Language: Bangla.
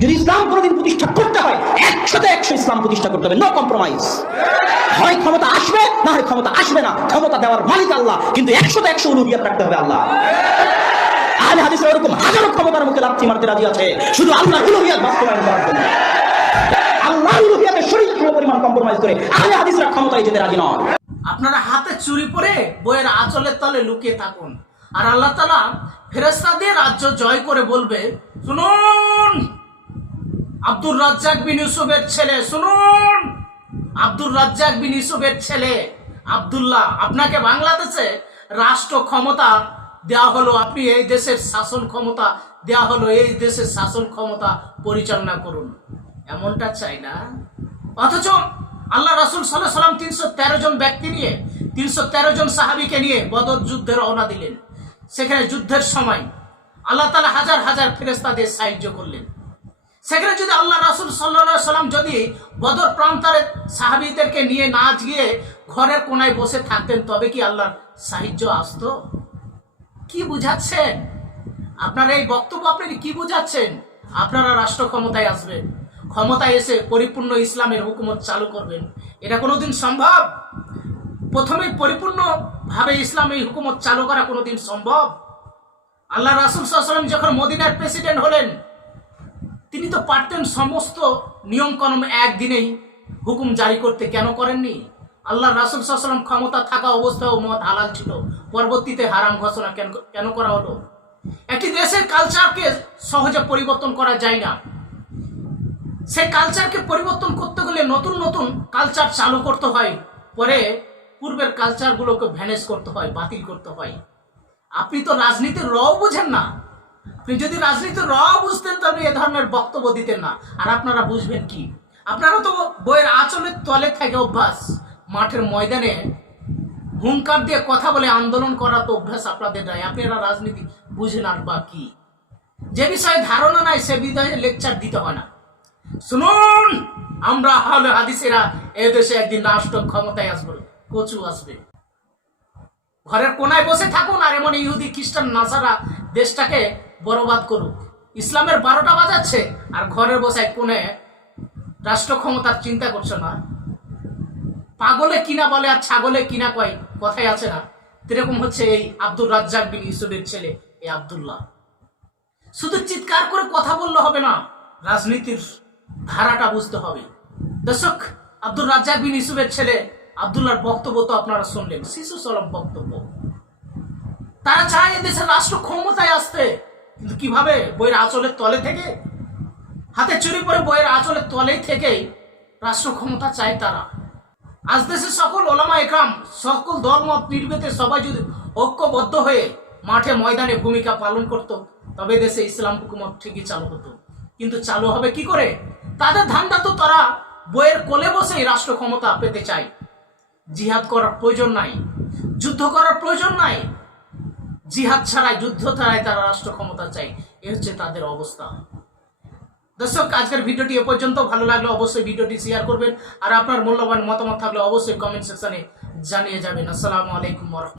যদি ইসলাম কোনোদিন প্রতিষ্ঠা করতে হয় একশোতে একশো ইসলাম প্রতিষ্ঠা করতে হবে। নো কম্প্রোমাইজ হয় ক্ষমতা আসবে, না হয় ক্ষমতা আসবে না। ক্ষমতা দেওয়ার মালিক আল্লাহ, কিন্তু একশোতে একশো উলুহিয়াত রাখতে হবে আল্লাহ। ওরকম হাজারো ক্ষমতার মুখে মারতে রাজি আছে। শুধু আল্লাহ বাস্তবায়ন করার জন্য। আল্লাহ শরীর পরিমাণ কম্প্রোমাইজ করে হাদিসরা ক্ষমতায় যেতে রাজি নয়। আপনারা হাতে চুরি পরে বইয়ের আঁচলের তলে লুকিয়ে থাকুন। আর আল্লাহ তালা ফেরেস্তাদের রাজ্য জয় করে বলবে, শুনুন! আব্দুর রাজ্জাক বিন ইউসুফের ছেলে, শুনুন। আব্দুর রাজ্জাক বিন ইউসুফের ছেলে আব্দুল্লাহ, আপনাকে বাংলাদেশে রাষ্ট্র ক্ষমতা দেয়া হলো, আপনি এই দেশের শাসন ক্ষমতা দেয়া হলো, এই দেশের শাসন ক্ষমতা পরিচালনা করুন। এমনটা চাই না। অথচ আল্লাহ রাসুল সাল্লাহ সাল্লাম তিনশো তেরো জন ব্যক্তি নিয়ে, তিনশো তেরো জন সাহাবিকে নিয়ে বদর যুদ্ধে রওনা দিলেন। সেখানে যুদ্ধের সময় আল্লাহ তালা হাজার হাজার ফেরেস্তাদের সাহায্য করলেন। সেখানে যদি আল্লাহ রাসুল সাল্লাহ সাল্লাম যদি বদর প্রান্তারে সাহাবিদেরকে নিয়ে না গিয়ে ঘরের কোনায় বসে থাকতেন, তবে কি আল্লাহর সাহায্য আসতো? কি বুঝাচ্ছেন? আপনার এই বক্তব্য আপনি কি বুঝাচ্ছেন? আপনারা রাষ্ট্র ক্ষমতায় আসবেন ক্ষমতায় এসে পরিপূর্ণ ইসলামের হুকুমত চালু করবেন। এটা কোনোদিন সম্ভব? প্রথমে পরিপূর্ণভাবে ইসলাম এই হুকুমত চালু করা কোনোদিন সম্ভব? আল্লাহ রাসুল সাল্লাম যখন মদিনার প্রেসিডেন্ট হলেন তিনি তো পারতেন সমস্ত নিয়মকানুন একদিনেই হুকুম জারি করতে। কেন করেননি? আল্লাহ রাসুল সাল্লাম ক্ষমতা থাকা অবস্থাও মত হালাল ছিল। পরবর্তীতে হারাম ঘোষণা কেন কেন করা হলো? একটি দেশের কালচারকে সহজে পরিবর্তন করা যায় না। সেই কালচারকে পরিবর্তন করতে গেলে নতুন নতুন কালচার চালু করতে হয়। পরে পূর্বের কালচারগুলোকে ভ্যানেজ করতে হয়, বাতিল করতে হয়। আপনি তো রাজনীতির র বোঝেন না। যদি রাজনীতির র বুঝতেন, তাহলে এ ধরনের বক্তব্য দিতেন না। আর আপনারা বুঝবেন কি? আপনারা তো বইয়ের আঁচলের তলে থেকে অভ্যাস, মাঠের ময়দানে হুঙ্কার দিয়ে কথা বলে আন্দোলন করা তো অভ্যাস আপনাদের নাই। আপনারা রাজনীতি বুঝেন আর বা কি? যে বিষয়ে ধারণা নাই, সে বিষয়ে লেকচার দিতে হয় না। শুনুন, আমরা হলে হাদিসেরা এ দেশে একদিন রাষ্ট্র ক্ষমতায় আসবে, কচু আসবে। ঘরের কোনায় বসে থাকুন, আর এমন ইহুদি, খ্রিস্টান, নাসারা দেশটাকে বরবাদ করুক। ইসলামের বারোটা বাজাচ্ছে আর ঘরের বসে কোণে রাষ্ট্র ক্ষমতার চিন্তা করছে না। পাগলে কিনা বলে আর ছাগলে কিনা কয়, কথাই আছে না। এরকম হচ্ছে এই আব্দুর রাজ্জাক বিন ইউসুফের ছেলে, এই আব্দুল্লাহ। শুধু চিৎকার করে কথা বললে হবে না, রাজনীতির ধারাটা বুঝতে হবে। দর্শক, আব্দুর রাজ্জাক বিন ইউসুফের ছেলে আব্দুল্লাহর বক্তব্য তো আপনারা শুনলেন, শিশু সলম বক্তব্য। তারা চায় এদেশের রাষ্ট্র ক্ষমতায় আসতে কীভাবে বইয়ের আঁচলের তলে থেকে? হাতে চুরি পরে বইয়ের আঁচলের তলেই থেকেই রাষ্ট্র ক্ষমতা চায় তারা। আজ দেশের সকল ওলামা একরাম, সকল ধর্মত নির্বেতে সবাই যদি ঐক্যবদ্ধ হয়ে মাঠে ময়দানে ভূমিকা পালন করত, তবে দেশে ইসলাম হুকুমত ঠিকই চালু হতো। কিন্তু চালু হবে কি করে? তাদের ধান্দা তো তারা বইয়ের কোলে বসেই রাষ্ট্র ক্ষমতা পেতে চায়। জিহাদ করার প্রয়োজন নাই, যুদ্ধ করার প্রয়োজন নাই জিহাদ ছাড়াই, যুদ্ধ ছাড়াই তারা রাষ্ট্র ক্ষমতা চাই এ হচ্ছে তাদের অবস্থা। দর্শক, আজকের ভিডিওটি এ পর্যন্ত। ভালো লাগলে অবশ্যই ভিডিওটি শেয়ার করবেন। আর আপনার মূল্যবান মতামত থাকলে অবশ্যই কমেন্ট সেকশনে জানিয়ে যাবেন। আসসালামু আলাইকুম